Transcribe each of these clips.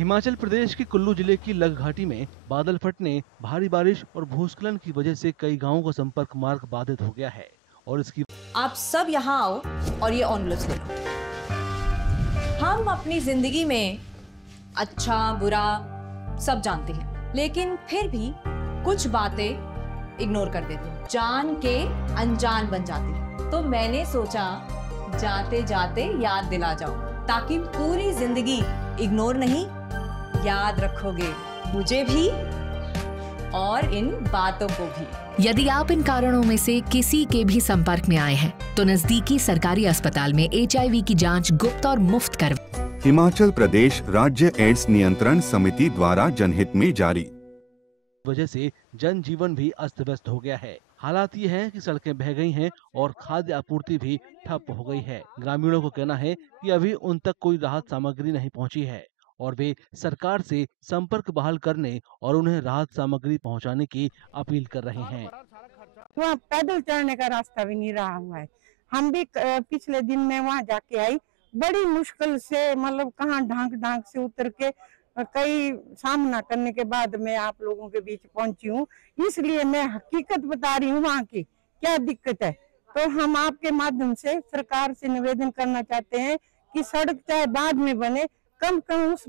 हिमाचल प्रदेश के कुल्लू जिले की लग घाटी में बादल फटने, भारी बारिश और भूस्खलन की वजह से कई गांवों का संपर्क मार्ग बाधित हो गया है और इसकी आप सब यहाँ आओ और ये ऑनलस ले लो। हम अपनी जिंदगी में अच्छा बुरा सब जानते हैं, लेकिन फिर भी कुछ बातें इग्नोर कर देते हैं, जान के अनजान बन जाती हैं। तो मैंने सोचा जाते जाते याद दिला जाऊं, ताकि पूरी जिंदगी इग्नोर नहीं, याद रखोगे मुझे भी और इन बातों को भी। यदि आप इन कारणों में से किसी के भी संपर्क में आए हैं तो नजदीकी सरकारी अस्पताल में HIV की जांच गुप्त और मुफ्त कर। हिमाचल प्रदेश राज्य एड्स नियंत्रण समिति द्वारा जनहित में जारी। वजह से जनजीवन भी अस्त व्यस्त हो गया है। हालात ये हैं कि सड़कें बह गई हैं और खाद्य आपूर्ति भी ठप हो गई है। ग्रामीणों को कहना है कि अभी उन तक कोई राहत सामग्री नहीं पहुंची है और वे सरकार से संपर्क बहाल करने और उन्हें राहत सामग्री पहुंचाने की अपील कर रहे हैं। वहाँ पैदल चलने का रास्ता भी नहीं रहा हुआ है। हम भी पिछले दिन में वहाँ जाके आई, बड़ी मुश्किल से, मतलब कहाँ ढांक से उतर के कई सामना करने के बाद मैं आप लोगों के बीच पहुंची हूँ। इसलिए मैं हकीकत बता रही हूँ वहाँ की क्या दिक्कत है। तो हम आपके माध्यम से सरकार से निवेदन करना चाहते हैं कि सड़क चाहे बाद में बने, कम उस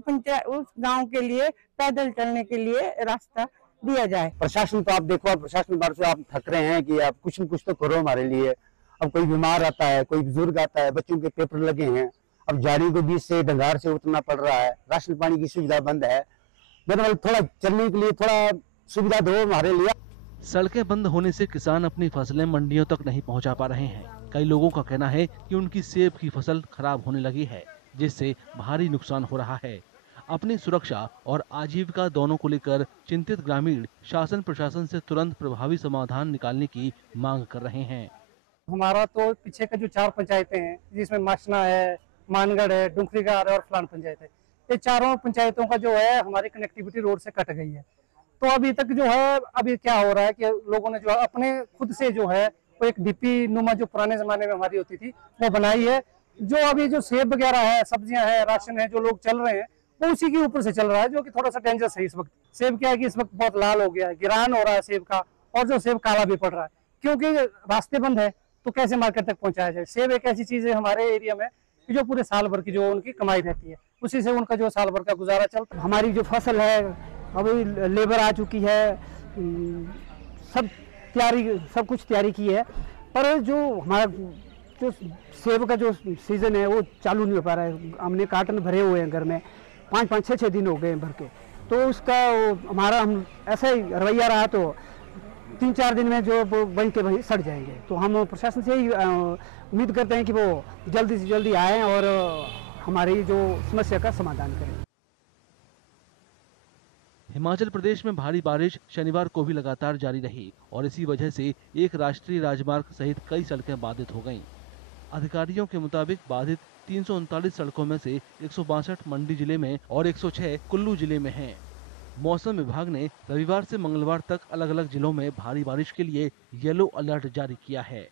गांव के लिए पैदल चलने के लिए रास्ता दिया जाए। प्रशासन तो आप देखो, प्रशासन बार से आप थक रहे हैं कि आप कुछ न कुछ तो करो हमारे लिए। अब कोई बीमार आता है, कोई बुजुर्ग आता है, बच्चों के पेपर लगे हैं, अब झाड़ियों के बीच से डंगार से उतरना पड़ रहा है, राशन पानी की सुविधा बंद है, मतलब थोड़ा चलने के लिए थोड़ा सुविधा दो हमारे लिए। सड़कें बंद होने से किसान अपनी फसलें मंडियों तक नहीं पहुंचा पा रहे हैं। कई लोगों का कहना है कि उनकी सेब की फसल खराब होने लगी है, जिससे भारी नुकसान हो रहा है। अपनी सुरक्षा और आजीविका दोनों को लेकर चिंतित ग्रामीण शासन प्रशासन से तुरंत प्रभावी समाधान निकालने की मांग कर रहे हैं। हमारा तो पीछे का जो 4 पंचायतें हैं, जिसमें माशना है, मानगढ़ है, डुंगरीगार है और फलान पंचायत है, ये चारों पंचायतों का जो है हमारी कनेक्टिविटी रोड से कट गई है। तो अभी तक जो है, अभी क्या हो रहा है कि लोगों ने जो है अपने खुद से जो है वो एक डीपी नुमा जो पुराने जमाने में हमारी होती थी वो बनाई है। जो अभी जो सेब वगैरह है, सब्जियां है, राशन है, जो लोग चल रहे हैं वो उसी के ऊपर से चल रहा है, जो कि थोड़ा सा डेंजरस है इस वक्त। सेब क्या है कि इस वक्त बहुत लाल हो गया है, गिरान हो रहा है सेब का, और जो सेब काला भी पड़ रहा है, क्योंकि रास्ते बंद है। तो कैसे मार्केट तक पहुंचाया जाए? सेब एक ऐसी चीज है हमारे एरिया में कि जो पूरे साल भर की जो उनकी कमाई रहती है, उसी से उनका जो साल भर का गुजारा चलता है। हमारी जो फसल है अभी लेबर आ चुकी है, सब कुछ तैयारी की है, पर जो हमारा जो सेब का जो सीजन है वो चालू नहीं हो पा रहा है। हमने कार्टन भरे हुए हैं घर में, 5-5, 6-6 दिन हो गए भर के, तो उसका हमारा हम ऐसा ही रवैया रहा तो 3-4 दिन में जो वहीं के वहीं सड़ जाएंगे। तो हम प्रशासन से ही उम्मीद करते हैं कि वो जल्दी से जल्दी आएँ और हमारी जो समस्या का समाधान करें। हिमाचल प्रदेश में भारी बारिश शनिवार को भी लगातार जारी रही और इसी वजह से एक राष्ट्रीय राजमार्ग सहित कई सड़कें बाधित हो गईं। अधिकारियों के मुताबिक बाधित 339 सड़कों में से 162 मंडी जिले में और 106 कुल्लू जिले में हैं। मौसम विभाग ने रविवार से मंगलवार तक अलग अलग जिलों में भारी बारिश के लिए येलो अलर्ट जारी किया है।